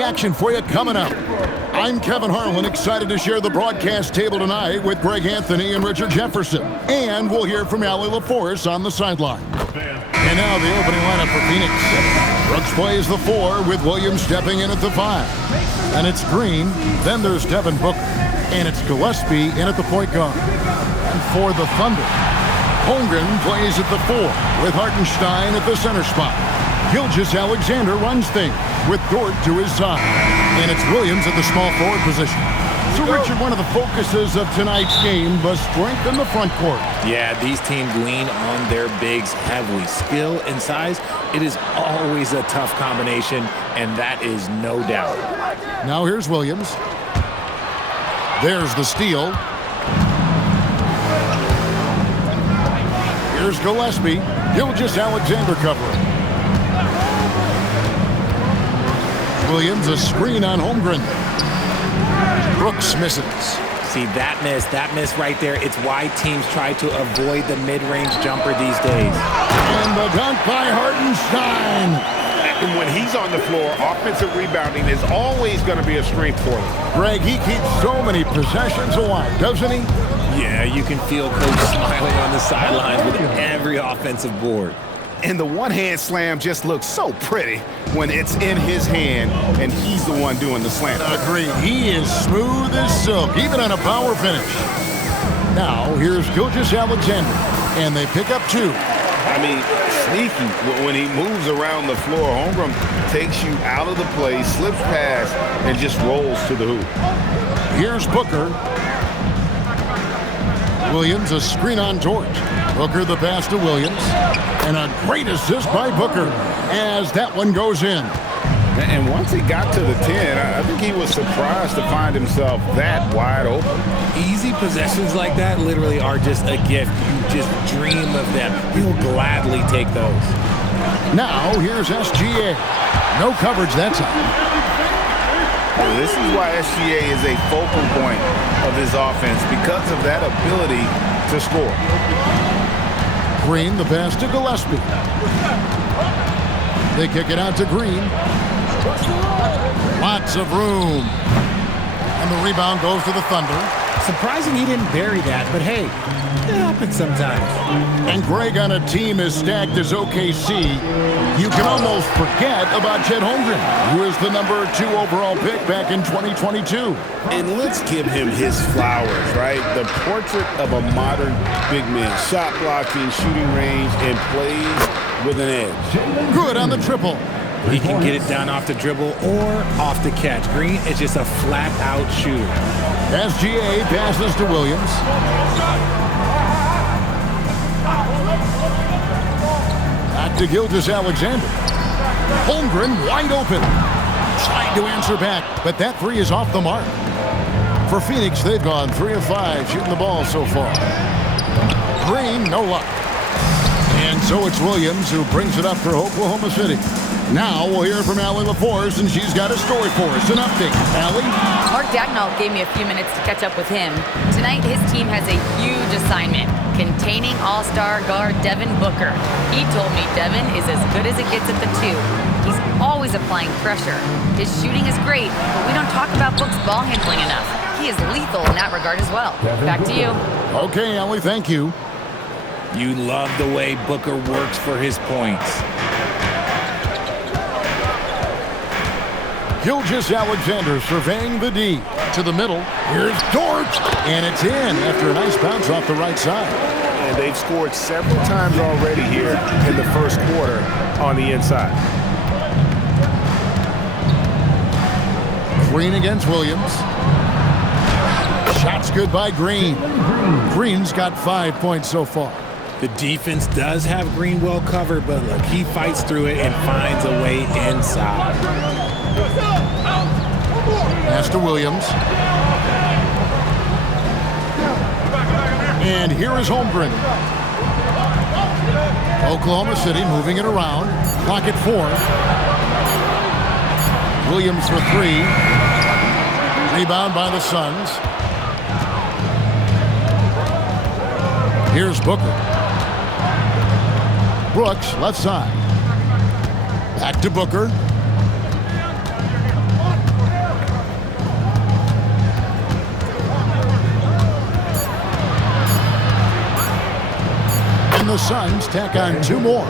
NBA action for you coming up. I'm Kevin Harlan, excited to share the broadcast table tonight with Greg Anthony and Richard Jefferson. And we'll hear from Allie LaForce on the sideline. And now the opening lineup for Phoenix. Brooks plays the 4 with Williams stepping in at the 5. And it's Green, then there's Devin Booker. And it's Gillespie in at the point guard. And for the Thunder, Holmgren plays at the 4 with Hartenstein at the center spot. Gilgeous-Alexander runs things with Dort to his side. And it's Williams at the small forward position. So, Richard, one of the focuses of tonight's game was strength in the front court. Yeah, these teams lean on their bigs heavily. Skill and size, it is always a tough combination, and that is no doubt. Now here's Williams. There's the steal. Here's Gillespie. Gilgeous-Alexander covering. Williams, a screen on Holmgren. Brooks misses. See, that miss right there, it's why teams try to avoid the mid-range jumper these days. And the dunk by Hartenstein. And when he's on the floor, offensive rebounding is always going to be a strength for him. Greg, he keeps so many possessions alive, doesn't he? Yeah, you can feel Coach smiling on the sidelines with every offensive board. And the one-hand slam just looks so pretty when it's in his hand and he's the one doing the slam. Agreed. He is smooth as silk, even on a power finish. Now, here's Gilgeous-Alexander, and they pick up 2. I mean, sneaky. When he moves around the floor, Holmgren takes you out of the play, slips past, and just rolls to the hoop. Here's Booker. Williams, a screen on Dort. Booker the pass to Williams. And a great assist by Booker as that one goes in. And once he got to the 10, I think he was surprised to find himself that wide open. Easy possessions like that literally are just a gift. You just dream of them. He'll gladly take those. Now, here's SGA. No coverage that time. Well, this is why SGA is a focal point of his offense, because of that ability to score. Green, the pass to Gillespie. They kick it out to Green. Lots of room. And the rebound goes to the Thunder. Surprising he didn't bury that, but hey, it happens sometimes. And Greg, on a team as stacked as OKC, you can almost forget about Chet Holmgren, who is the number 2 overall pick back in 2022. And let's give him his flowers, right? The portrait of a modern big man. Shot blocking, shooting range, and plays with an edge. Good on the triple. He can get it down off the dribble or off the catch. Green is just a flat-out shooter. SGA passes to Williams. Back to Gilgeous-Alexander. Holmgren wide open. Tried to answer back, but that 3 is off the mark. For Phoenix, they've gone 3 of 5 shooting the ball so far. Green, no luck. And so it's Williams who brings it up for Oklahoma City. Now we'll hear from Allie LaForce, and she's got a story for us. An update. Allie? Mark Dagnall gave me a few minutes to catch up with him. Tonight, his team has a huge assignment, containing all-star guard Devin Booker. He told me Devin is as good as it gets at the 2. He's always applying pressure. His shooting is great, but we don't talk about Book's ball handling enough. He is lethal in that regard as well. Back to you. Okay, Allie, thank you. You love the way Booker works for his points. Gilgeous-Alexander surveying the D. To the middle. Here's Dort. And it's in after a nice bounce off the right side. And they've scored several times already here in the first quarter on the inside. Green against Williams. Shots good by Green. Green's got 5 points so far. The defense does have Green well covered, but look, he fights through it and finds a way inside. Pass to Williams. And here is Holmgren. Oklahoma City moving it around. Clock at 4. Williams for 3. Rebound by the Suns. Here's Booker. Brooks, left side. Back to Booker. the Suns tack on 2 more.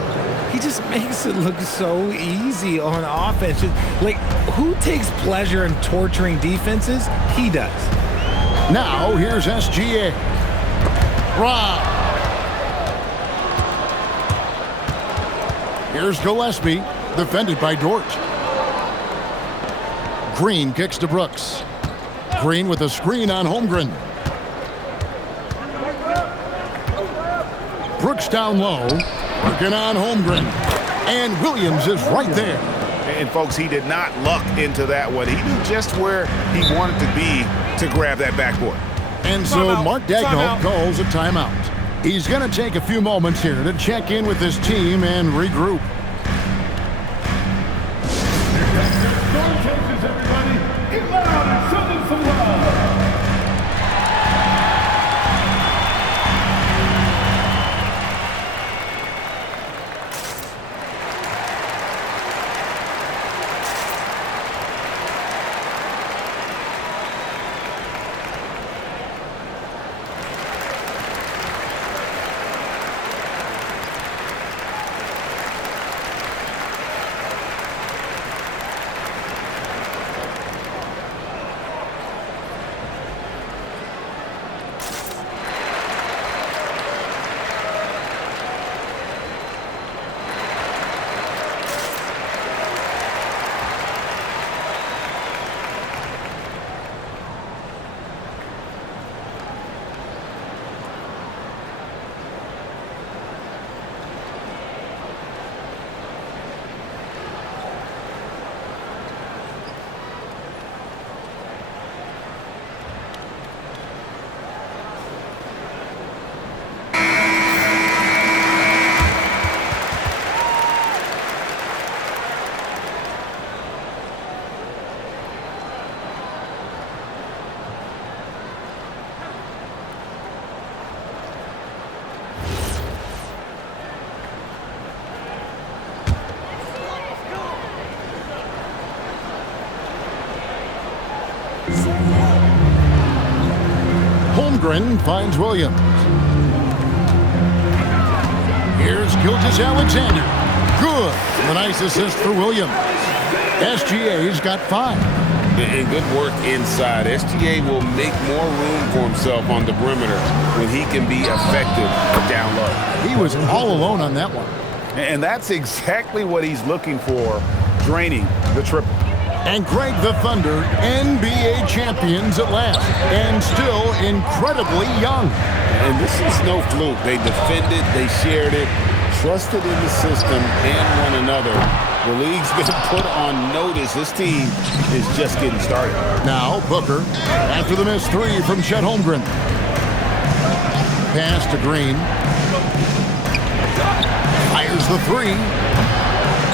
He just makes it look so easy on offense. Like, who takes pleasure in torturing defenses? He does. Now, here's SGA. Rob. Here's Gillespie, defended by Dort. Green kicks to Brooks. Green with a screen on Holmgren. Brooks down low, working on Holmgren. And Williams is right there. And folks, he did not luck into that one. He knew just where he wanted to be to grab that backboard. And so Mark Daigneault calls a timeout. He's going to take a few moments here to check in with his team and regroup. Holmgren finds Williams. Here's Gilgeous-Alexander. Good. A nice assist for Williams. SGA's got 5. And good work inside. SGA will make more room for himself on the perimeter when he can be effective down low. He was all alone on that one. And that's exactly what he's looking for, draining the triple. And Greg, the Thunder, NBA champions at last, and still incredibly young. And this is no fluke. They defended, they shared it, trusted in the system and one another. The league's been put on notice. This team is just getting started. Now Booker, after the missed 3 from Chet Holmgren. Pass to Green. Fires the 3.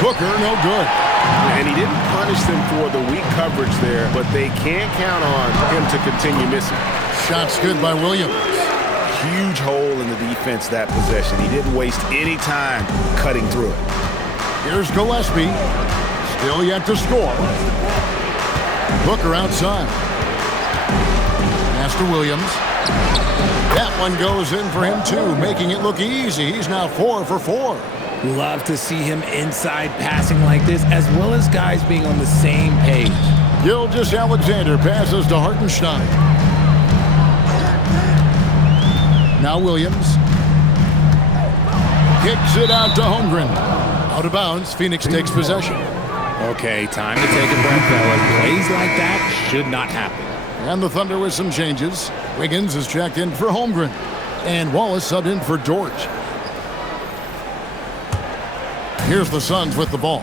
Booker, no good. And he didn't punish them for the weak coverage there, but they can't count on him to continue missing. Shot's good by Williams. Huge hole in the defense that possession. He didn't waste any time cutting through it. Here's Gillespie. Still yet to score. Booker outside. Pass to Williams. That one goes in for him too, making it look easy. He's now 4 for 4. Love to see him inside passing like this, as well as guys being on the same page. Gilgeous-Alexander passes to Hartenstein. Now Williams. Kicks it out to Holmgren. Out of bounds, Phoenix takes possession. Okay, time to take a breath, fellas. Plays like that should not happen. And the Thunder with some changes. Wiggins is checked in for Holmgren. And Wallace subbed in for Dort. Here's the Suns with the ball.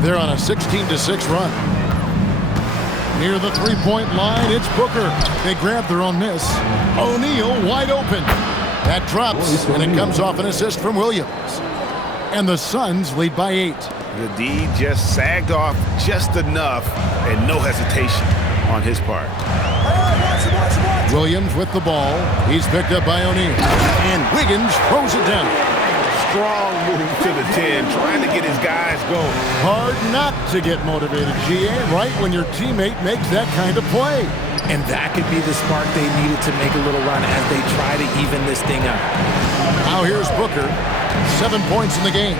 They're on a 16-6 run. Near the three-point line, it's Booker. They grab their own miss. O'Neal wide open. That drops, and it comes off an assist from Williams. And the Suns lead by 8. The D just sagged off just enough, and no hesitation on his part. Williams with the ball. He's picked up by O'Neal. And Wiggins throws it down. strong move to the 10, trying to get his guys going. Hard not to get motivated, GA, right when your teammate makes that kind of play. And that could be the spark they needed to make a little run as they try to even this thing up. Now here's Booker. 7 points in the game.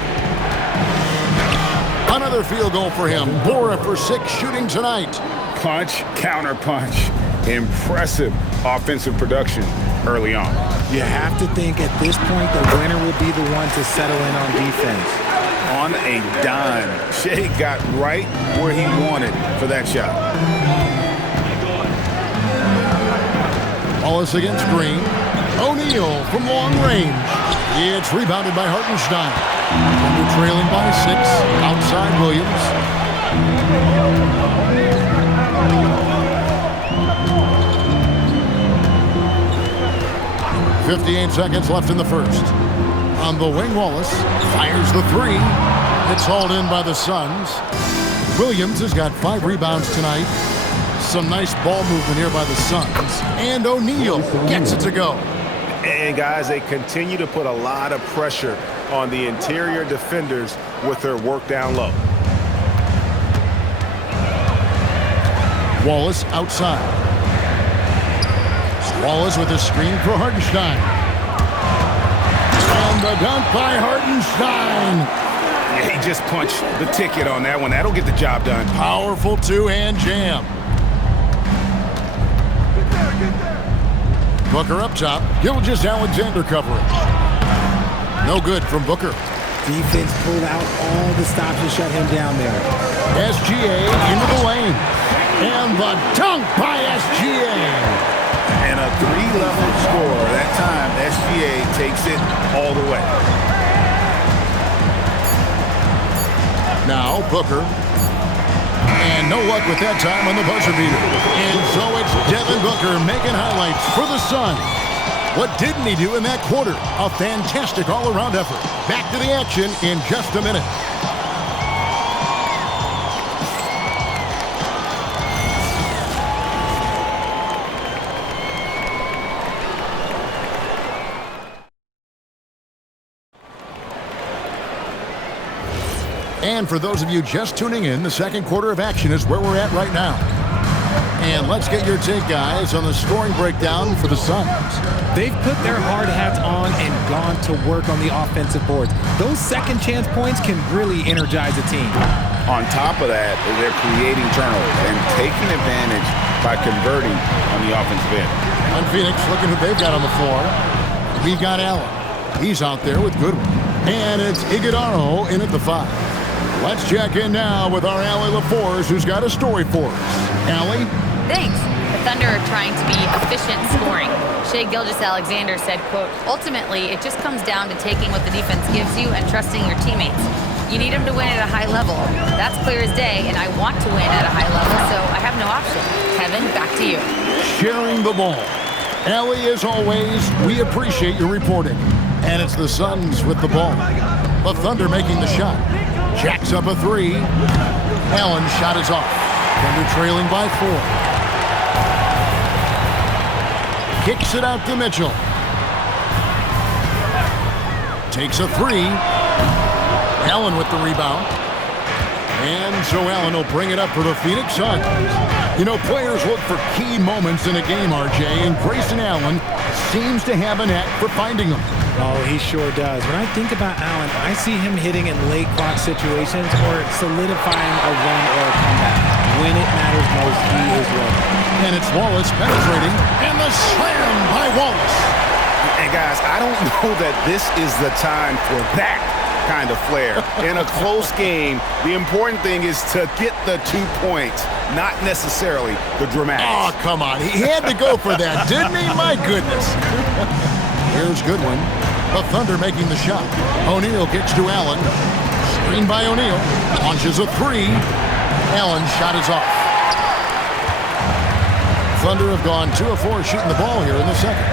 Another field goal for him. Bora for 6 shooting tonight. Punch, counter punch. Impressive offensive production early on. You have to think at this point the winner will be the one to settle in on defense. On a dime, Shea got right where he wanted for that shot. Wallace against Green. O'Neal from long range. It's rebounded by Hartenstein. Thunder trailing by 6. Outside Williams. .58 seconds left in the first. On the wing, Wallace fires the 3. It's hauled in by the Suns. Williams has got 5 rebounds tonight. Some nice ball movement here by the Suns. And O'Neal gets it to go. And guys, they continue to put a lot of pressure on the interior defenders with their work down low. Wallace outside. Wallace with a screen for Hartenstein. And the dunk by Hartenstein. Yeah, he just punched the ticket on that one. That'll get the job done. Powerful two-hand jam. Booker up top. Gilgeous-Alexander coverage. No good from Booker. Defense pulled out all the stops to shut him down there. SGA into the lane. And the dunk by SGA. And a 3-level score. That time, SGA takes it all the way. Now, Booker. And no luck with that time on the buzzer beater. And so it's Devin Booker making highlights for the Suns. What didn't he do in that quarter? A fantastic all-around effort. Back to the action in just a minute. And for those of you just tuning in, the second quarter of action is where we're at right now. And let's get your take, guys, on the scoring breakdown for the Suns. They've put their hard hats on and gone to work on the offensive boards. Those second chance points can really energize a team. On top of that, they're creating turnovers and taking advantage by converting on the offensive end. On Phoenix, looking who they've got on the floor. We've got Allen. He's out there with Goodwin. And it's Iguodala in at the 5. Let's check in now with our Allie LaForce, who's got a story for us. Allie? Thanks. The Thunder are trying to be efficient scoring. Shai Gilgeous-Alexander said, quote, ultimately, it just comes down to taking what the defense gives you and trusting your teammates. You need them to win at a high level. That's clear as day, and I want to win at a high level, so I have no option. Kevin, back to you. Sharing the ball. Allie, as always, we appreciate your reporting. And it's the Suns with the ball. The Thunder making the shot. Jacks up a 3. Allen's shot is off. Thunder trailing by 4. Kicks it out to Mitchell. Takes a 3. Allen with the rebound. And so Allen will bring it up for the Phoenix Suns. You know, players look for key moments in a game, RJ, and Grayson Allen seems to have a knack for finding them. Oh, he sure does. When I think about Allen, I see him hitting in late clock situations or solidifying a run or a comeback. When it matters most, he is ready. And it's Wallace penetrating, and the slam by Wallace. And guys, I don't know that this is the time for that kind of flair. In a close game, the important thing is to get the 2 points, not necessarily the dramatics. Oh, come on. He had to go for that, didn't he? My goodness. Here's Goodwin. The Thunder making the shot. O'Neal kicks to Allen. Screen by O'Neal. Launches a 3. Allen's shot is off. Thunder have gone 2 of 4 shooting the ball here in the second.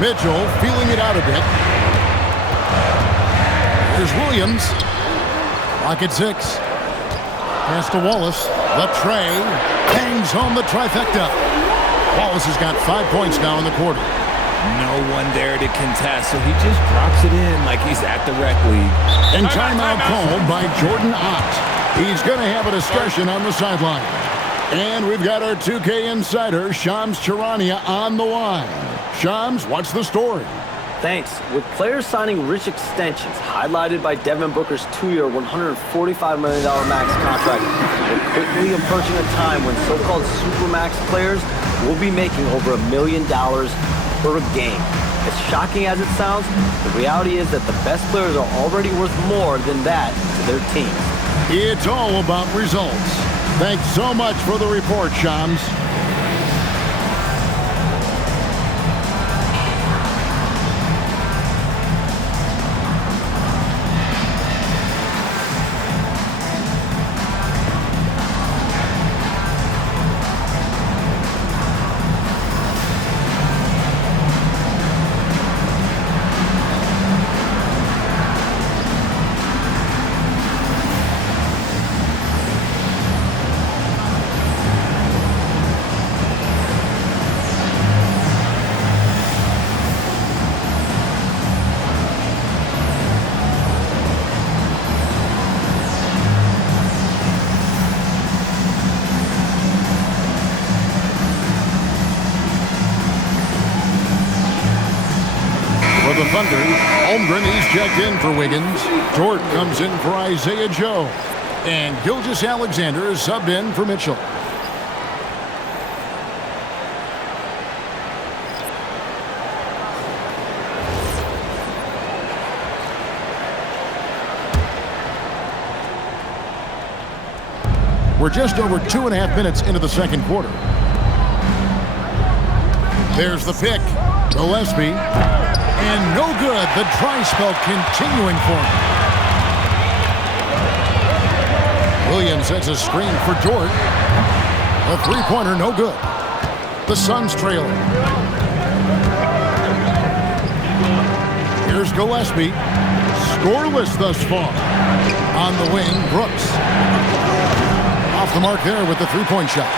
Mitchell feeling it out a bit. Here's Williams. Clock at 6. Pass to Wallace. The tray. Hangs home the trifecta. Wallace has got 5 points now in the quarter. No one there to contest, so he just drops it in like he's at the rec league. And timeout called by Jordan Ott. He's going to have a discussion on the sideline. And we've got our 2K insider, Shams Charania, on the line. Shams, what's the story? Thanks. With players signing rich extensions, highlighted by Devin Booker's 2-year, $145 million max contract, we're quickly approaching a time when so-called supermax players will be making over $1 million per game. As shocking as it sounds, the reality is that the best players are already worth more than that to their teams. It's all about results. Thanks so much for the report, Shams. For the Thunder, Holmgren, he's checked in for Wiggins. Dort comes in for Isaiah Joe. And Gilgeous-Alexander is subbed in for Mitchell. We're just over 2.5 minutes into the second quarter. There's the pick. Gillespie. And no good. The dry spell continuing for him. Williams sets a screen for Dort. A three-pointer, no good. The Suns trailing. Here's Gillespie. Scoreless thus far. On the wing, Brooks. Off the mark there with the three-point shot.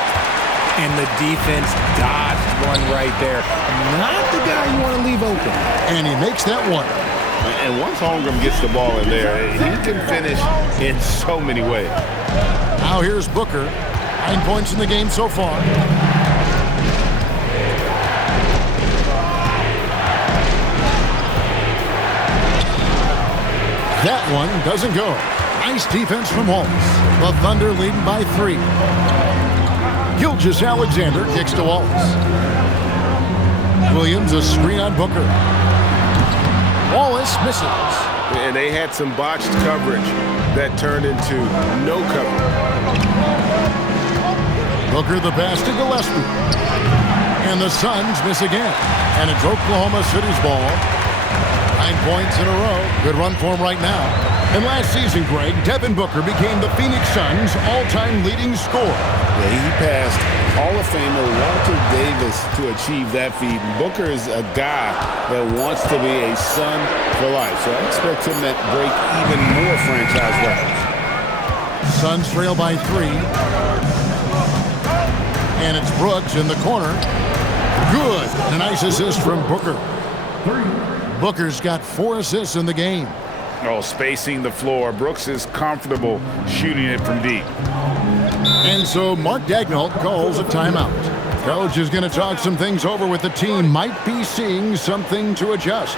And the defense dodged one right there. Not the guy you want to leave open. And he makes that one. And once Holmgren gets the ball in there, he can finish in so many ways. Now here's Booker. 9 points in the game so far. That one doesn't go. Nice defense from Wallace. The Thunder leading by 3. Gilgeous-Alexander kicks to Wallace. Williams, a screen on Booker. Wallace misses. And they had some botched coverage that turned into no cover. Booker the pass to Gillespie. And the Suns miss again. And it's Oklahoma City's ball. 9 points in a row. Good run for him right now. And last season, Greg, Devin Booker became the Phoenix Suns' all-time leading scorer. Yeah, he passed Hall of Famer Walter Davis to achieve that feat. Booker is a guy that wants to be a Sun for life, so I expect him to break even more franchise records. Suns trail by 3. And it's Brooks in the corner. Good. A nice assist from Booker. Booker's got 4 assists in the game. Oh, spacing the floor. Brooks is comfortable shooting it from deep. And so Mark Daigneault calls a timeout. Coach is going to talk some things over with the team. Might be seeing something to adjust.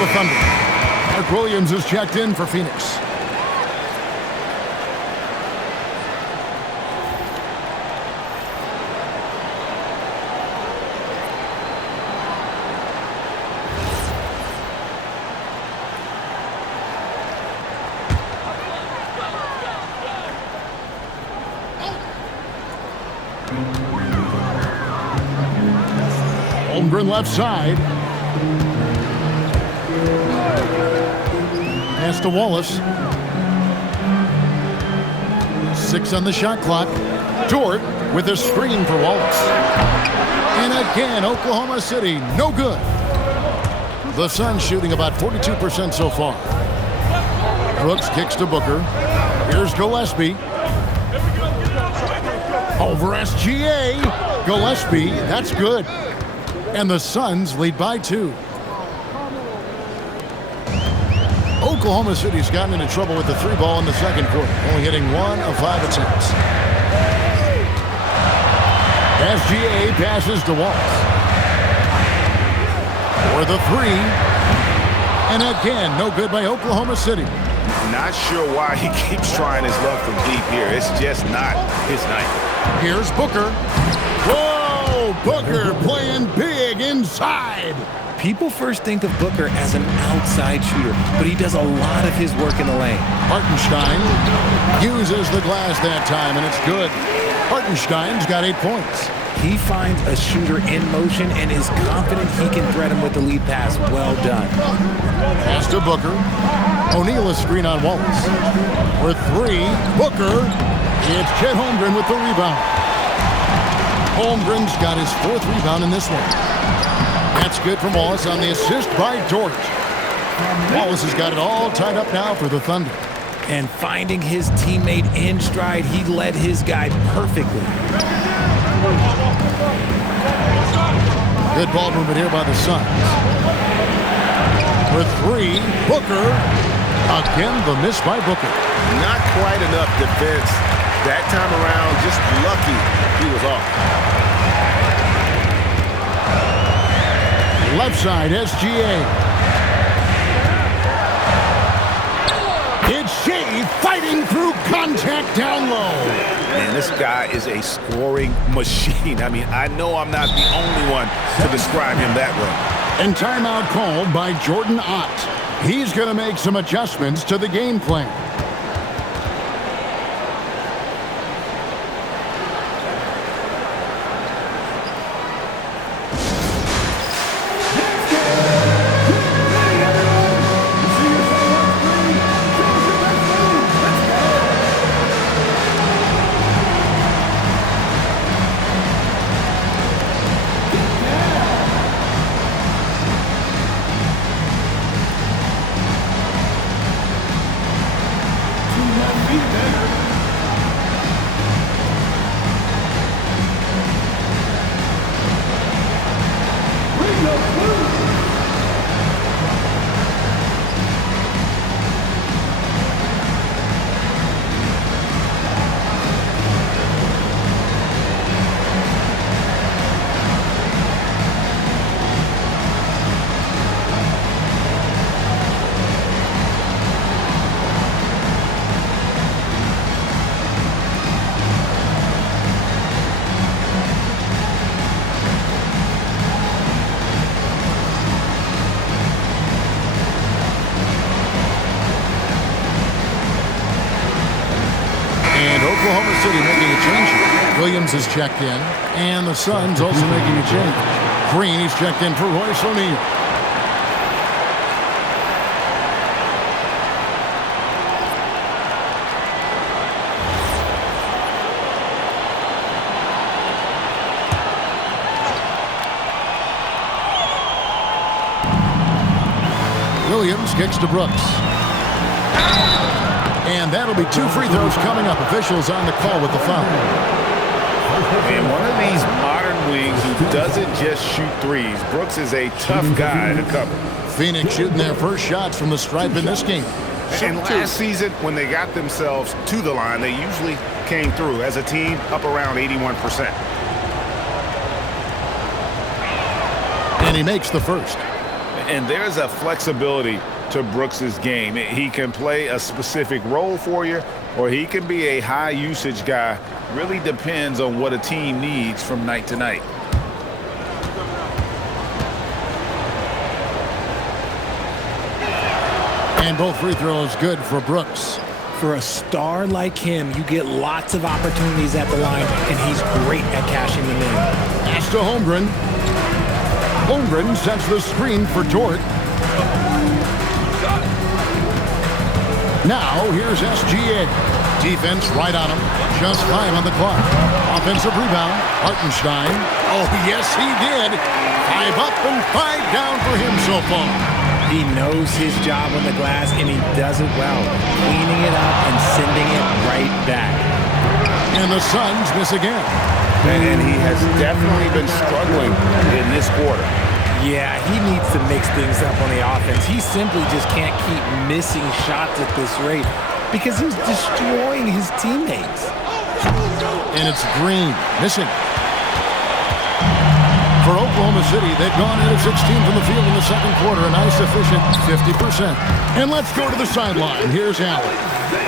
the Thunder. Mark Williams is checked in for Phoenix. Holmgren left side. Pass to Wallace. 6 on the shot clock. Dort with a screen for Wallace. And again, Oklahoma City, no good. The Suns shooting about 42% so far. Brooks kicks to Booker. Here's Gillespie. Over SGA. Gillespie, that's good. And the Suns lead by 2. Oklahoma City's gotten into trouble with the 3 ball in the second quarter, only hitting 1 of 5 attempts. SGA passes to Wallace. For the 3. And again, no good by Oklahoma City. Not sure why he keeps trying his luck from deep here. It's just not his night. Here's Booker. Whoa! Booker playing big inside. People first think of Booker as an outside shooter, but he does a lot of his work in the lane. Hartenstein uses the glass that time, and it's good. Hartenstein's got 8 points. He finds a shooter in motion and is confident he can thread him with the lead pass. Well done. Pass to Booker. O'Neal is screen on Wallace. For 3, Booker. It's Chet Holmgren with the rebound. Holmgren's got his 4th rebound in this one. That's good from Wallace on the assist by Dort. Wallace has got it all tied up now for the Thunder. And finding his teammate in stride, he led his guy perfectly. Good ball movement here by the Suns. For 3, Booker. Again, the miss by Booker. Not quite enough defense that time around. Just lucky he was off. Left side, SGA. It's Shea fighting through contact down low. Man, this guy is a scoring machine. I mean, I know I'm not the only one to describe him that way. And timeout called by Jordan Ott. He's going to make some adjustments to the game plan. Oklahoma City making a change. Williams is checked in, and the Suns also making a change. Green is checked in for Royce O'Neal. Williams kicks to Brooks. And that'll be 2 free throws coming up. Officials on the call with the foul. And one of these modern wings who doesn't just shoot threes. Brooks is a tough guy to cover. Phoenix shooting their first shots from the stripe in this game. And last season, when they got themselves to the line, they usually came through as a team up around 81%. And he makes the first. And there's a flexibility to Brooks's game. He can play a specific role for you, or he can be a high-usage guy. Really depends on what a team needs from night to night. And both free throws good for Brooks. For a star like him, you get lots of opportunities at the line, and he's great at cashing them in. Pass to Holmgren. Holmgren sets the screen for Dort. Now, here's SGA. Defense right on him. Just 5 on the clock. Offensive rebound. Hartenstein. Oh, yes, he did. 5 up and 5 down for him so far. He knows his job on the glass, and he does it well, cleaning it up and sending it right back. And the Suns miss again. And he has definitely been struggling in this quarter. Yeah, he needs to mix things up on the offense. He simply just can't keep missing shots at this rate because he's destroying his teammates. And it's Green missing. For Oklahoma City, they've gone 8 of 16 from the field in the second quarter, a nice efficient 50%. And let's go to the sideline. Here's Allen.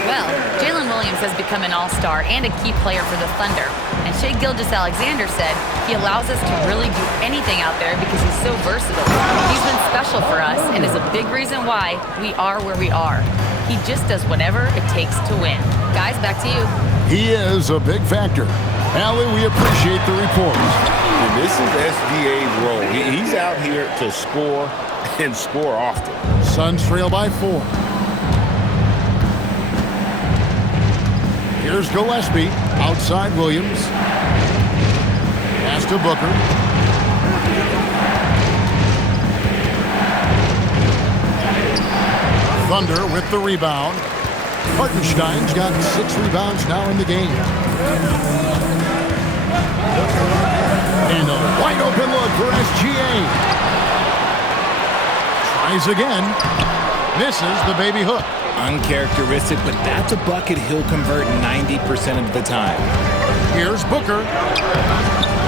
Well, Jalen Williams has become an all-star and a key player for the Thunder. And Shai Gilgeous-Alexander said he allows us to really do anything out there because he's so versatile. He's been special for us and is a big reason why we are where we are. He just does whatever it takes to win. Guys, back to you. He is a big factor. Allie, we appreciate the reports. And this is SGA's role. He's out here to score and score often. Suns trail by 4. Here's Gillespie. Outside Williams. Pass to Booker. Thunder with the rebound. Hartenstein's got 6 rebounds now in the game. And a wide open look for SGA. Tries again. Misses the baby hook. Uncharacteristic, but that's a bucket he'll convert 90% of the time. Here's Booker.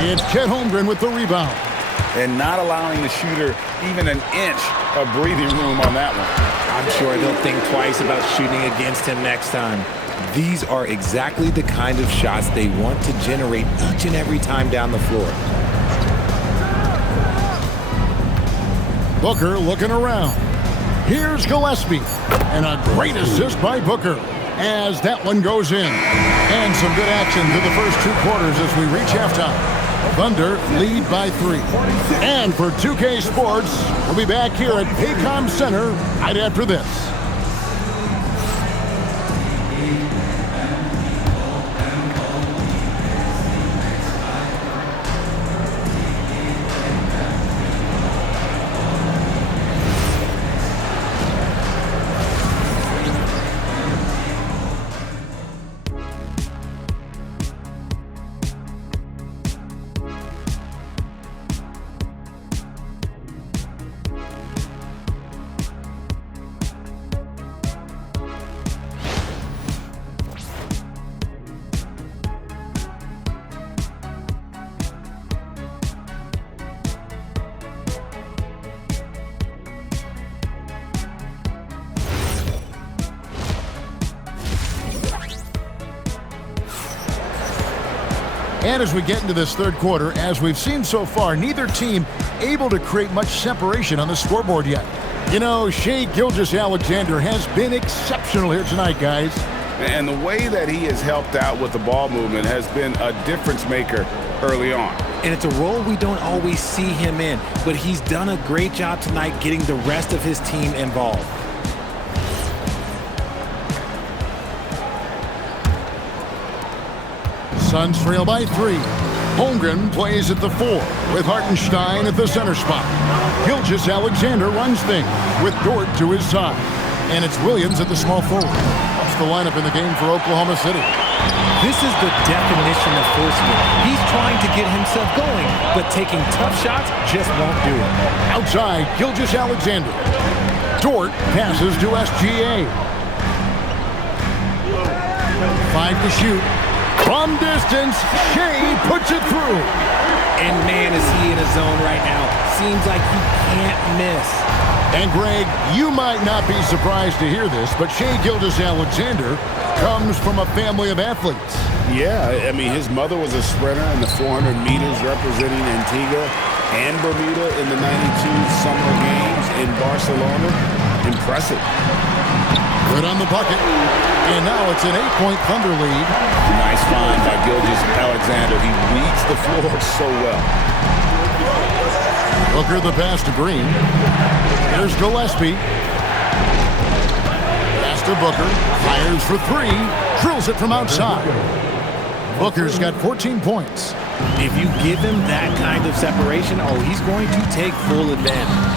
It's Chet Holmgren with the rebound. And not allowing the shooter even an inch of breathing room on that one. I'm sure they'll think twice about shooting against him next time. These are exactly the kind of shots they want to generate each and every time down the floor. Booker looking around. Here's Gillespie. And a great assist by Booker as that one goes in. And some good action through the first 2 quarters as we reach halftime. Thunder lead by 3. And for 2K Sports, we'll be back here at Paycom Center right after this. And as we get into this third quarter, as we've seen so far, neither team able to create much separation on the scoreboard yet. You know, Shai Gilgeous-Alexander has been exceptional here tonight, guys. And the way that he has helped out with the ball movement has been a difference maker early on. And it's a role we don't always see him in, but he's done a great job tonight getting the rest of his team involved. Suns trail by 3. Holmgren plays at the 4 with Hartenstein at the center spot. Gilgeous-Alexander runs things with Dort to his side. And it's Williams at the small forward. That's the lineup in the game for Oklahoma City. This is the definition of forcing. He's trying to get himself going, but taking tough shots just won't do it. Outside, Gilgeous-Alexander. Dort passes to SGA. 5 to shoot. From distance, Shai puts it through. And man, is he in a zone right now. Seems like he can't miss. And Greg, you might not be surprised to hear this, but Shai Gilgeous-Alexander comes from a family of athletes. Yeah, I mean, his mother was a sprinter in the 400 meters representing Antigua and Bermuda in the 92 Summer Games in Barcelona. Impressive. Good on the bucket. And now it's an 8-point Thunder lead. Nice find by Gilgeous-Alexander. He reads the floor so well. Booker the pass to Green. Here's Gillespie. Pass to Booker. Fires for three. Drills it from outside. Booker's got 14 points. If you give him that kind of separation, he's going to take full advantage.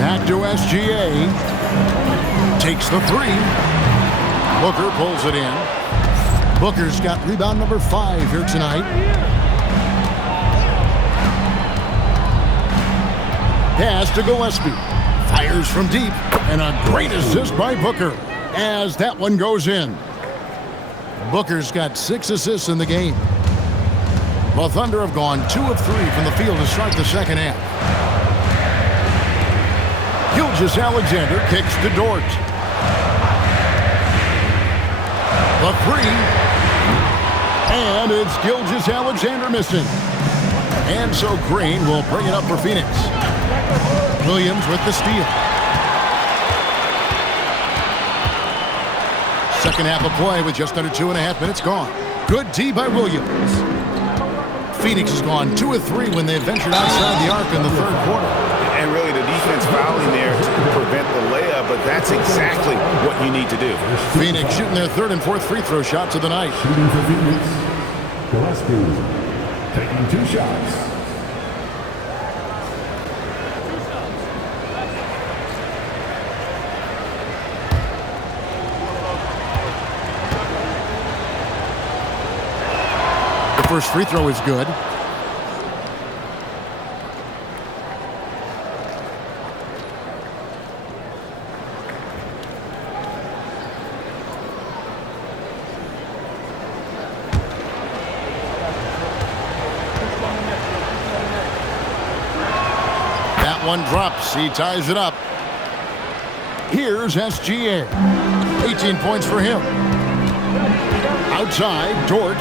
Back to SGA. Takes the three. Booker pulls it in. Booker's got rebound number 5 here tonight. Pass to Gillespie. Fires from deep. And a great assist by Booker as that one goes in. Booker's got 6 assists in the game. The Thunder have gone 2 of 3 from the field to start the second half. Gilgeous-Alexander kicks to Dort. The three. And it's Gilgeous-Alexander missing. And so Green will bring it up for Phoenix. Williams with the steal. Second half of play with just under 2.5 minutes gone. Good D by Williams. Phoenix has gone 2 of 3 when they ventured outside the arc in the third quarter. And really the defense fouling there to prevent the layup, but that's exactly what you need to do. Phoenix shooting their 3rd and 4th free throw shots of the night. Shooting for Phoenix, Gillespie, taking 2 shots. The first free throw is good. One drops. He ties it up. Here's SGA. 18 points for him. Outside, Dort.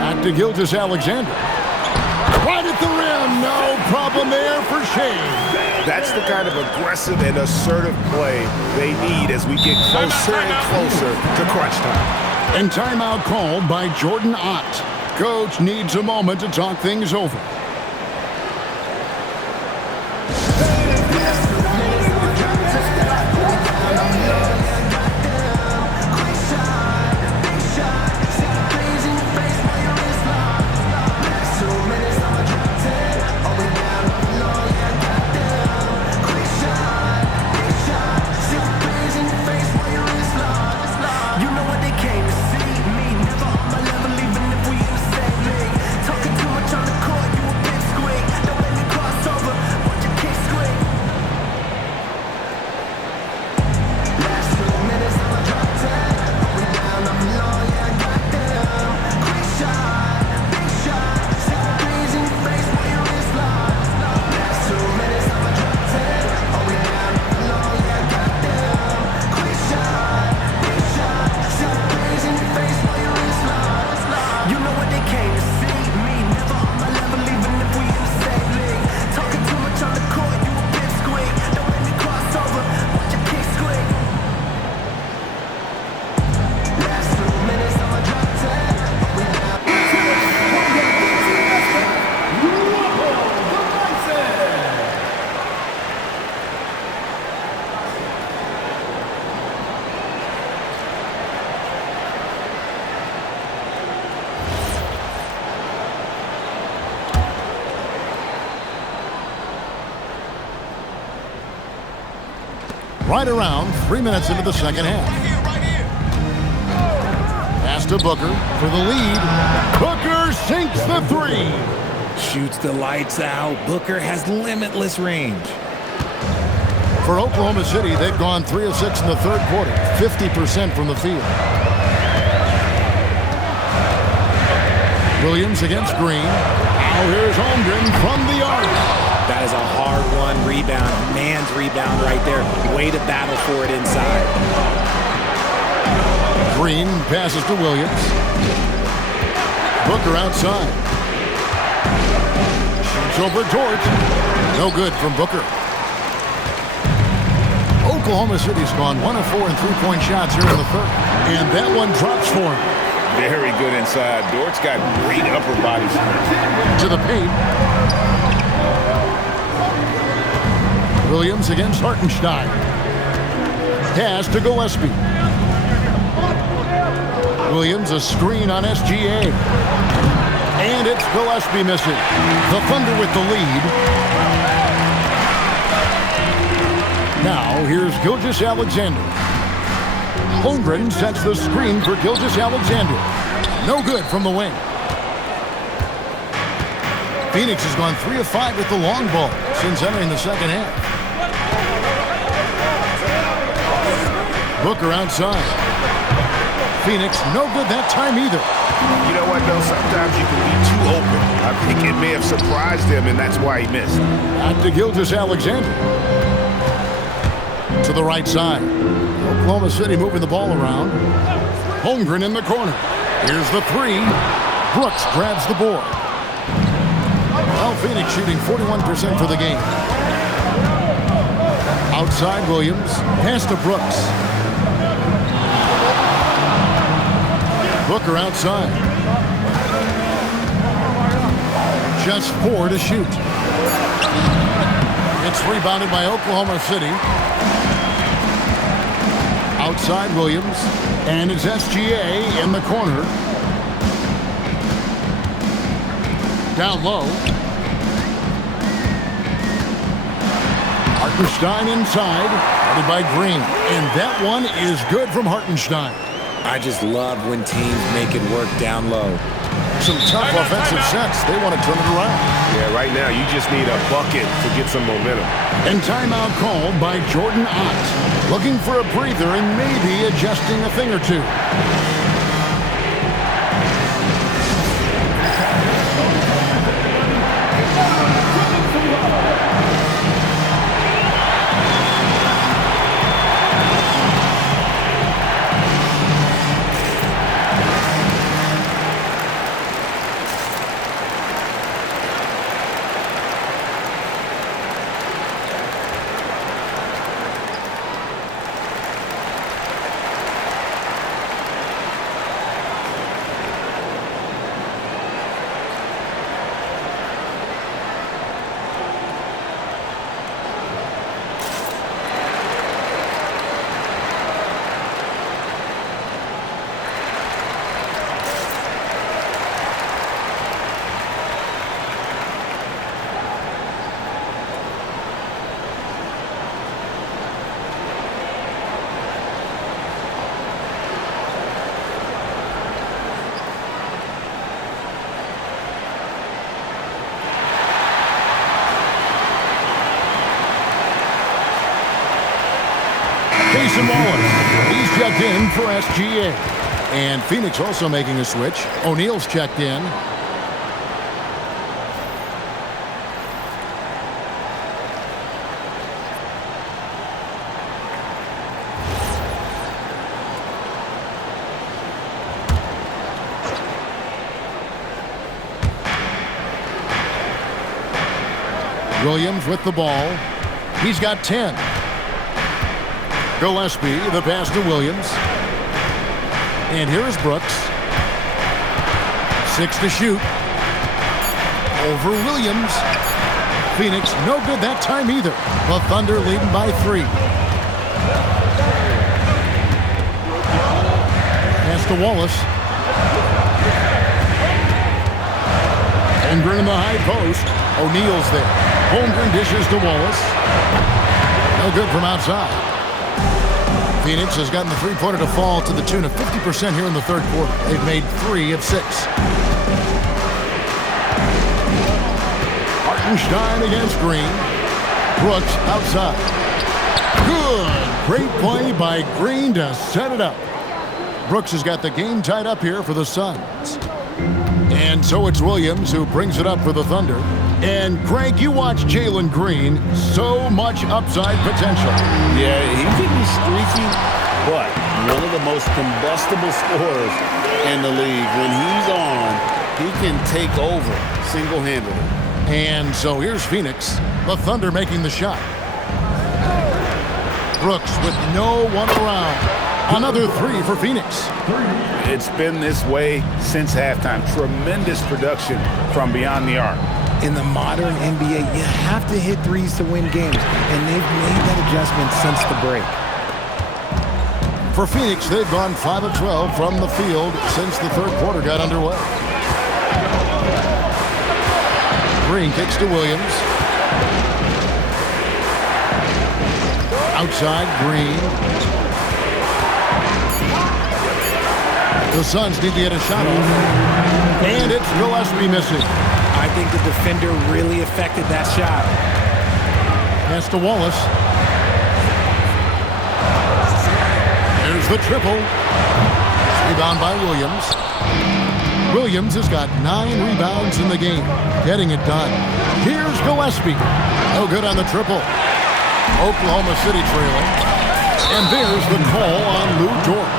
Back to Gilgeous-Alexander. Right at the rim. No problem there for Shai. That's the kind of aggressive and assertive play they need as we get closer and closer to crunch time. And timeout called by Jordan Ott. Coach needs a moment to talk things over. Right around 3 minutes into the second half. Pass to Booker for the lead. Booker sinks the three. Shoots the lights out. Booker has limitless range. For Oklahoma City, they've gone 3 of 6 in the third quarter, 50% from the field. Williams against Green. Now here's Holmgren from the arc. That is a hard-won rebound. Man's rebound right there. Way to battle for it inside. Green passes to Williams. Booker outside. Shoots over Dort. No good from Booker. Oklahoma City's gone 1 of 4 in three-point shots here in the third. And that one drops for him. Very good inside. Dort's got great upper body strength. To the paint. Williams against Hartenstein. Pass to Gillespie. Williams a screen on SGA. And it's Gillespie missing. The Thunder with the lead. Now here's Gilgeous-Alexander. Holmgren sets the screen for Gilgeous-Alexander. No good from the wing. Phoenix has gone 3 of 5 with the long ball since entering the second half. Booker outside. Phoenix no good that time either. You know what, though? Sometimes you can be too open. I think it may have surprised him, and that's why he missed. Back to Gilgeous-Alexander. To the right side. Oklahoma City moving the ball around. Holmgren in the corner. Here's the three. Brooks grabs the board. Well, Phoenix shooting 41% for the game. Outside Williams. Pass to Brooks. Booker outside. Just 4 to shoot. It's rebounded by Oklahoma City. Outside Williams. And it's SGA in the corner. Down low. Hartenstein inside. Headed by Green. And that one is good from Hartenstein. I just love when teams make it work down low. Some tough offensive sets. They want to turn it around. Yeah, right now you just need a bucket to get some momentum. And timeout called by Jordan Ott. Looking for a breather and maybe adjusting a thing or two. Cason Wallace, he's checked in for SGA. And Phoenix also making a switch. O'Neal's checked in. Williams with the ball. He's got 10. Gillespie, the pass to Williams. And here's Brooks. 6 to shoot. Over Williams. Phoenix, no good that time either. The Thunder leading by 3. Pass to Wallace. Holmgren in the high post. O'Neal's there. Holmgren dishes to Wallace. No good from outside. Phoenix has gotten the three-pointer to fall to the tune of 50% here in the third quarter. They've made 3 of 6. Hartenstein against Green. Brooks outside. Good. Great play by Green to set it up. Brooks has got the game tied up here for the Suns. And so it's Williams who brings it up for the Thunder. And, Greg, you watch Jalen Green. So much upside potential. Yeah, he can be streaky, but one of the most combustible scorers in the league. When he's on, he can take over single-handedly. And so here's Phoenix. The Thunder making the shot. Brooks with no one around. Another three for Phoenix. It's been this way since halftime. Tremendous production from beyond the arc. In the modern NBA, you have to hit threes to win games, and they've made that adjustment since the break. For Phoenix, they've gone 5 of 12 from the field since the third quarter got underway. Green kicks to Williams. Outside, Green. The Suns need to get a shot off. And it's Gillespie missing. I think the defender really affected that shot. Pass to Wallace. There's the triple. Rebound by Williams. Williams has got 9 rebounds in the game. Getting it done. Here's Gillespie. No good on the triple. Oklahoma City trailing. And there's the call on Lou Dort.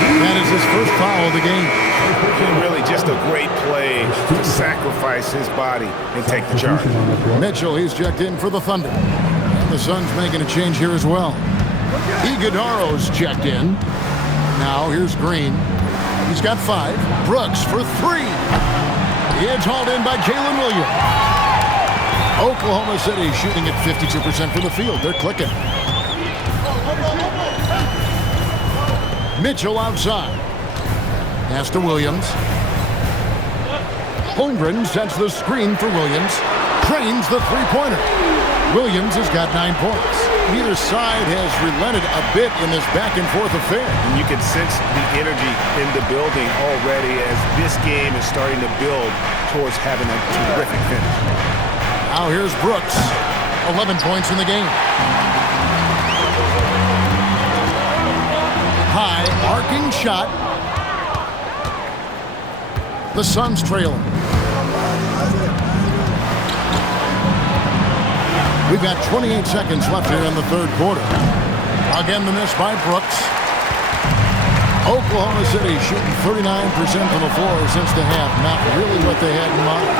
That is his first foul of the game. Really just a great play to sacrifice his body and take the charge. Mitchell, he's checked in for the Thunder. And the Suns making a change here as well. Iguodaro's checked in. Now here's Green. He's got 5. Brooks for 3. It's hauled in by Jalen Williams. Oklahoma City shooting at 52% from the field. They're clicking. Mitchell outside. Pass to Williams. Holmgren sets the screen for Williams. Trains the three-pointer. Williams has got 9 points. Neither side has relented a bit in this back-and-forth affair. And you can sense the energy in the building already as this game is starting to build towards having a terrific finish. Now here's Brooks. 11 points in the game. High arcing shot. The Suns trailing. We've got 28 seconds left here in the third quarter. Again, the miss by Brooks. Oklahoma City shooting 39% from the floor since the half. Not really what they had in mind.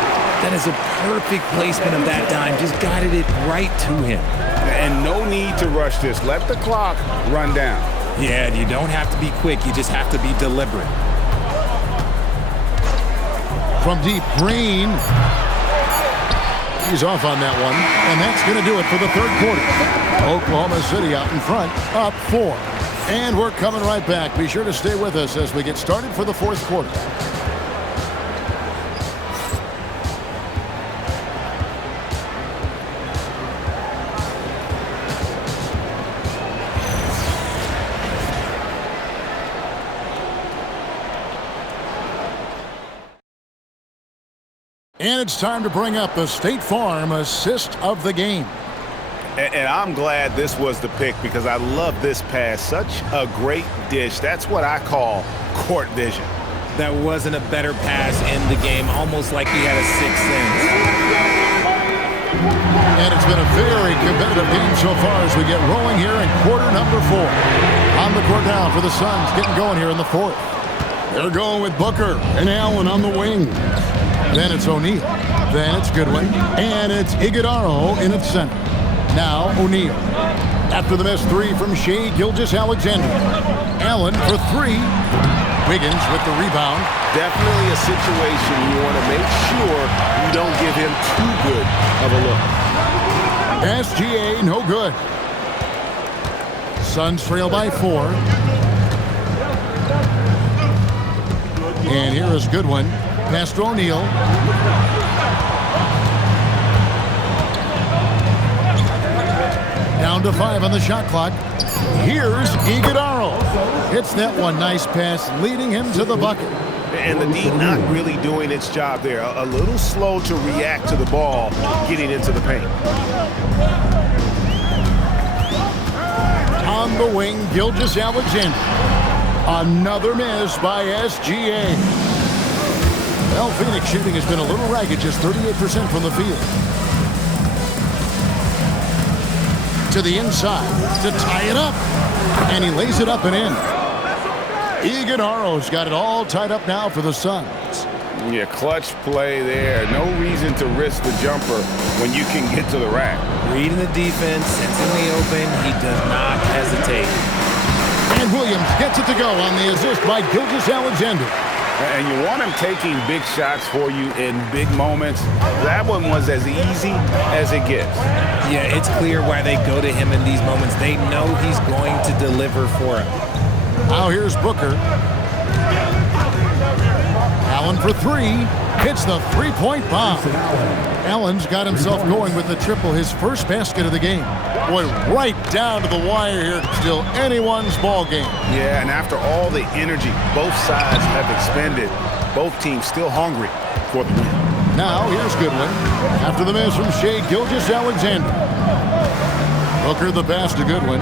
That is a perfect placement of that dime. Just guided it right to him. And no need to rush this. Let the clock run down. Yeah, and you don't have to be quick. You just have to be deliberate. From deep, Green. He's off on that one, and that's going to do it for the third quarter. Oklahoma City out in front, up 4. And we're coming right back. Be sure to stay with us as we get started for the fourth quarter. And it's time to bring up the State Farm assist of the game. And I'm glad this was the pick because I love this pass. Such a great dish. That's what I call court vision. That wasn't a better pass in the game, almost like he had a sixth sense. And it's been a very competitive game so far as we get rolling here in quarter number 4. On the court now for the Suns, getting going here in the fourth. They're going with Booker and Allen on the wing. Then it's O'Neal. Then it's Goodwin. And it's Iguodaro in its center. Now O'Neal. After the missed 3 from Shai Gilgeous-Alexander. Allen for 3. Wiggins with the rebound. Definitely a situation you want to make sure you don't give him too good of a look. SGA, no good. Suns trail by 4. And here is Goodwin. Pass to O'Neal. Down to 5 on the shot clock. Here's Iguodaro. Hits that one. Nice pass, leading him to the bucket. And the D not really doing its job there. A little slow to react to the ball getting into the paint. On the wing, Gilgeous-Alexander. Another miss by SGA. Well, Phoenix shooting has been a little ragged, just 38% from the field. To the inside to tie it up. And he lays it up and in. Iguodala's got it all tied up now for the Suns. Yeah, clutch play there. No reason to risk the jumper when you can get to the rack. Reading the defense, sensing the open, he does not hesitate. And Williams gets it to go on the assist by Gilgeous-Alexander. And you want him taking big shots for you in big moments. That one was as easy as it gets. Yeah, it's clear why they go to him in these moments. They know he's going to deliver for them. Now here's Booker. Allen for three. Hits the three-point bomb. Allen's got himself going with the triple, his first basket of the game. Boy, right down to the wire here. Still anyone's ball game. Yeah, and after all the energy both sides have expended, both teams still hungry for the win. Now here's Goodwin. After the miss from Shai Gilgeous-Alexander. Booker the pass to Goodwin.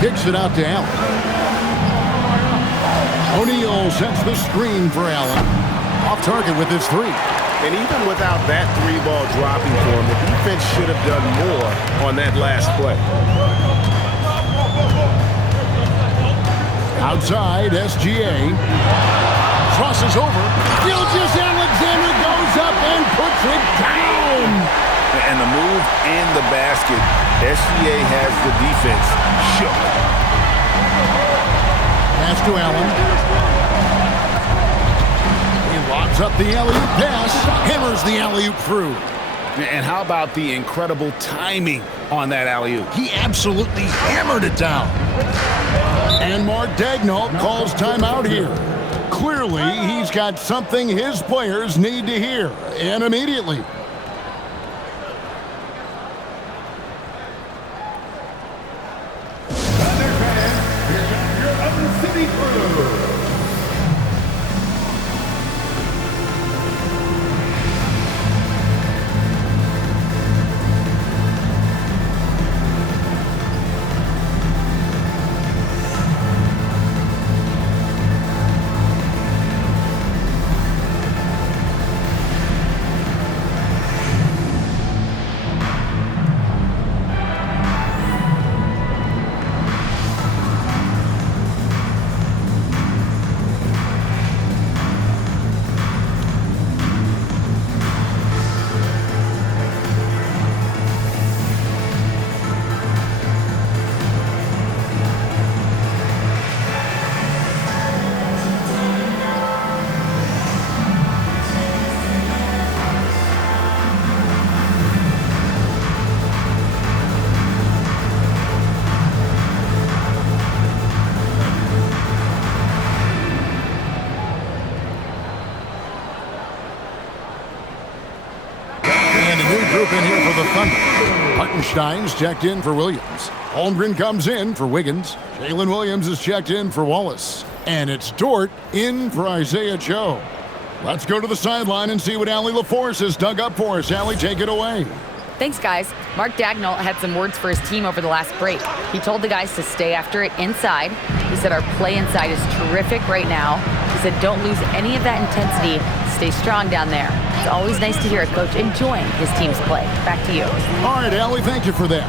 Kicks it out to Allen. O'Neal sets the screen for Allen. Off target with his three. And even without that three ball dropping for him, the defense should have done more on that last play. Outside, SGA. Crosses over. Gilgeous-Alexander goes up and puts it down. And the move and the basket, SGA has the defense shook. Pass to Allen. He lobs up the alley-oop pass. Hammers the alley-oop through. And how about the incredible timing on that alley-oop? He absolutely hammered it down. And Mark Daigneault calls timeout here. Clearly, he's got something his players need to hear, and immediately. Group in here for the Thunder. Hartenstein's checked in for Williams. Holmgren comes in for Wiggins. Jalen Williams is checked in for Wallace. And it's Dort in for Isaiah Joe. Let's go to the sideline and see what Allie LaForce has dug up for us. Allie, take it away. Thanks, guys. Mark Daigneault had some words for his team over the last break. He told the guys to stay after it inside. He said our play inside is terrific right now. He said don't lose any of that intensity. Stay strong down there. It's always nice to hear a coach enjoying his team's play. Back to you. All right, Allie, thank you for that.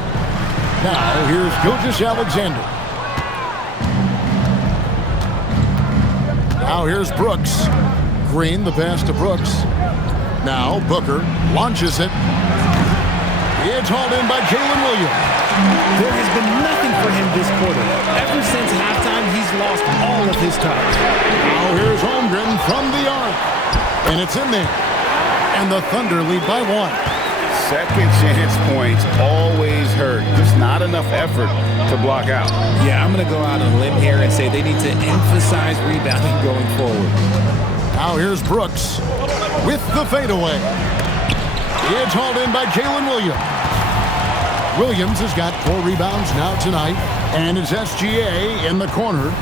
Now, here's Gilgeous-Alexander. Now, here's Brooks. Green, the pass to Brooks. Now, Booker launches it. It's hauled in by Jalen Williams. There has been nothing for him this quarter. Ever since halftime, he's lost all of his touch. Now here's Holmgren from the arc. And it's in there. And the Thunder lead by one. Second chance points always hurt. Just not enough effort to block out. Yeah, I'm going to go out on a limb here and say they need to emphasize rebounding going forward. Now here's Brooks with the fadeaway. It's hauled in by Jalen Williams. Williams has got 4 rebounds now tonight, and it's SGA in the corner.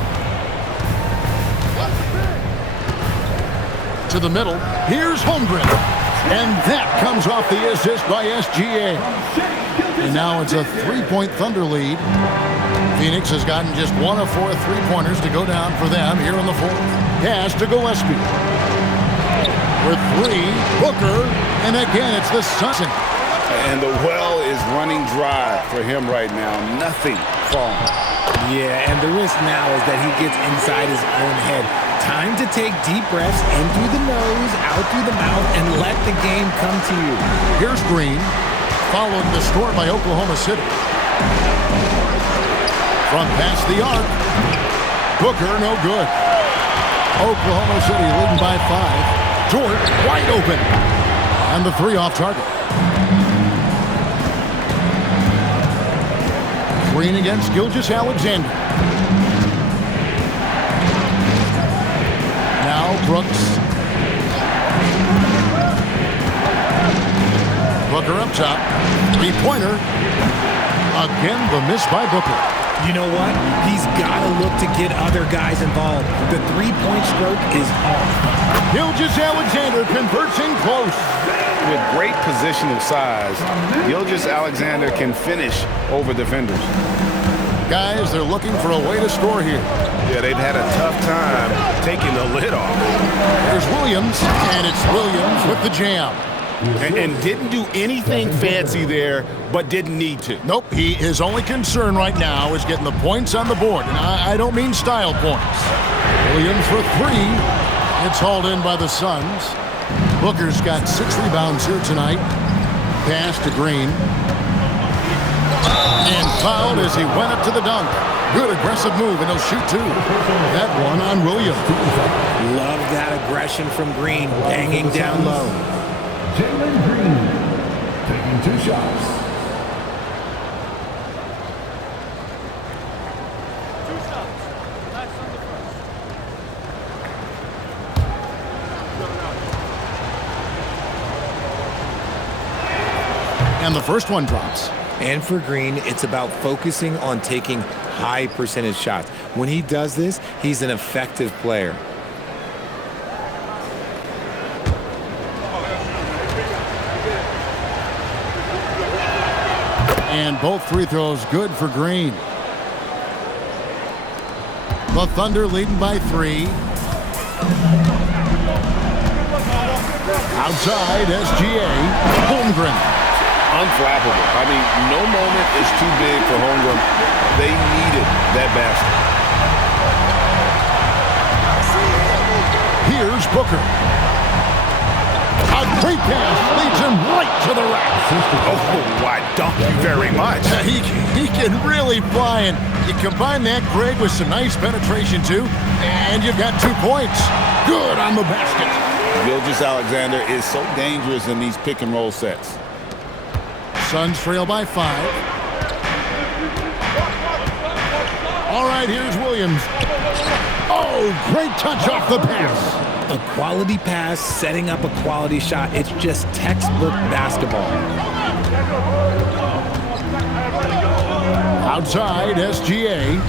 To the middle, here's Holmgren. And that comes off the assist by SGA. And now it's a 3-point Thunder lead. Phoenix has gotten just 1 of 4 3-pointers to go down for them here in the fourth. Pass to Gillespie. For 3, Booker. And again, it's the Suns. And the well is running dry for him right now. Nothing falling. Yeah, and the risk now is that he gets inside his own head. Time to take deep breaths in through the nose, out through the mouth, and let the game come to you. Here's Green, followed the score by Oklahoma City. From past the arc, Booker no good. Oklahoma City leading by 5. Dort wide open. And the 3 off target. Green against Gilgeous-Alexander. Now Brooks. Booker up top. 3-pointer. Again, the miss by Booker. You know what? He's got to look to get other guys involved. The 3-point stroke is off. Gilgeous-Alexander converts in close. With great positional size, Gilgeous-Alexander can finish over defenders. Guys, they're looking for a way to score here. Yeah, they've had a tough time taking the lid off. There's Williams, and it's Williams with the jam. And didn't do anything fancy there, but didn't need to. Nope, his only concern right now is getting the points on the board. And I don't mean style points. Williams for 3. It's hauled in by the Suns. Booker's got 6 rebounds here tonight. Pass to Green. And fouled as he went up to the dunk. Good aggressive move, and he'll shoot 2. That one on Williams. Love that aggression from Green, banging down low. Jalen Green taking 2 shots. And the first one drops. And for Green, it's about focusing on taking high percentage shots. When he does this, he's an effective player. And both free throws good for Green. The Thunder leading by 3. Outside, SGA. Holmgren. Unflappable. I mean, no moment is too big for Holmgren. They needed that basket. Here's Booker. A great pass leads him right to the rack. Oh, why, thank you very much. He can really fly, and you combine that, Greg, with some nice penetration, too, and you've got 2 points. Good on the basket. Gilgeous-Alexander is so dangerous in these pick-and-roll sets. Suns trail by 5. All right, here's Williams. Oh, great touch off the pass. A quality pass, setting up a quality shot. It's just textbook basketball. Outside, SGA.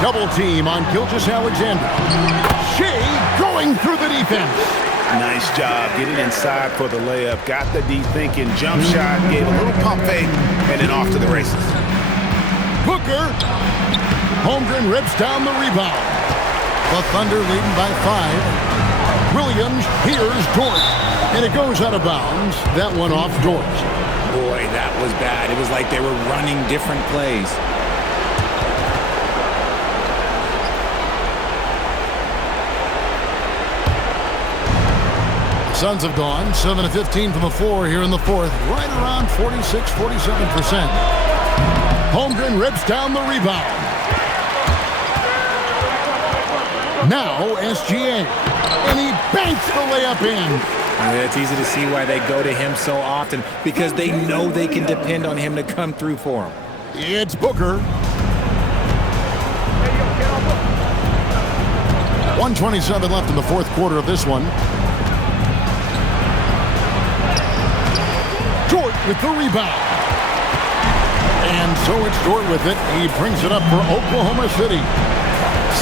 Double team on Gilgeous-Alexander. Shea going through the defense. Nice job getting inside for the layup. Got the deep thinking jump shot, gave a little pump fake, and then off to the races. Booker. Holmgren rips down the rebound. The Thunder leading by 5. Williams, here's Dort. And it goes out of bounds. That one off Dort. Boy, that was bad. It was like they were running different plays. Suns have gone 7 of 15 from the floor here in the fourth, right around 46-47%. Holmgren rips down the rebound. Now SGA, and he banks the layup in. It's easy to see why they go to him so often, because they know they can depend on him to come through for them. It's Booker. 1:27 left in the fourth quarter of this one. Dort with the rebound. And so it's Dort with it. He brings it up for Oklahoma City.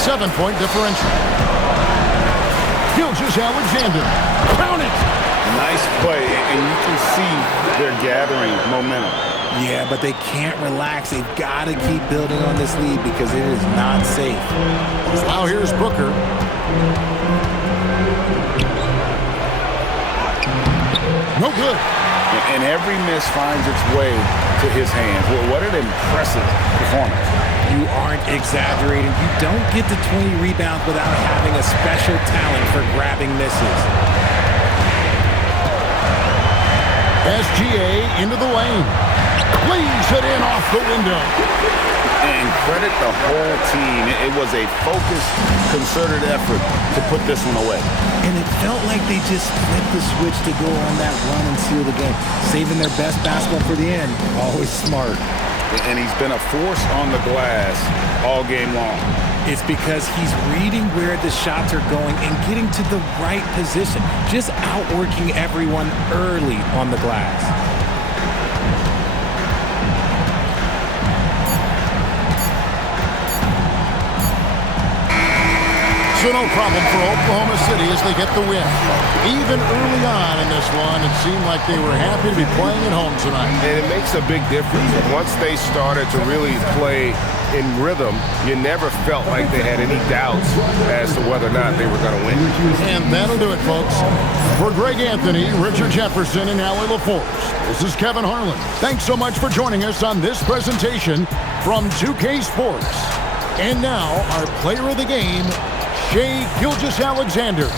7-point differential. Gilgeous-Alexander. Count it. Nice play, and you can see they're gathering momentum. Yeah, but they can't relax. They've got to keep building on this lead because it is not safe. Now here's Booker. No good. And every miss finds its way to his hands. Well, what an impressive performance. You aren't exaggerating. You don't get to 20 rebounds without having a special talent for grabbing misses. SGA into the lane. Leaves it in off the window. And credit the whole team. It was a focused, concerted effort to put this one away. And it felt like they just flipped the switch to go on that run and seal the game. Saving their best basketball for the end. Always smart. And he's been a force on the glass all game long. It's because he's reading where the shots are going and getting to the right position. Just outworking everyone early on the glass. So no problem for Oklahoma City as they get the win. Even early on in this one, it seemed like they were happy to be playing at home tonight. And it makes a big difference. Once they started to really play in rhythm, you never felt like they had any doubts as to whether or not they were going to win. And that'll do it, folks. For Greg Anthony, Richard Jefferson, and Allie LaForce, this is Kevin Harlan. Thanks so much for joining us on this presentation from 2K Sports. And now, our player of the game, Shai Gilgeous-Alexander.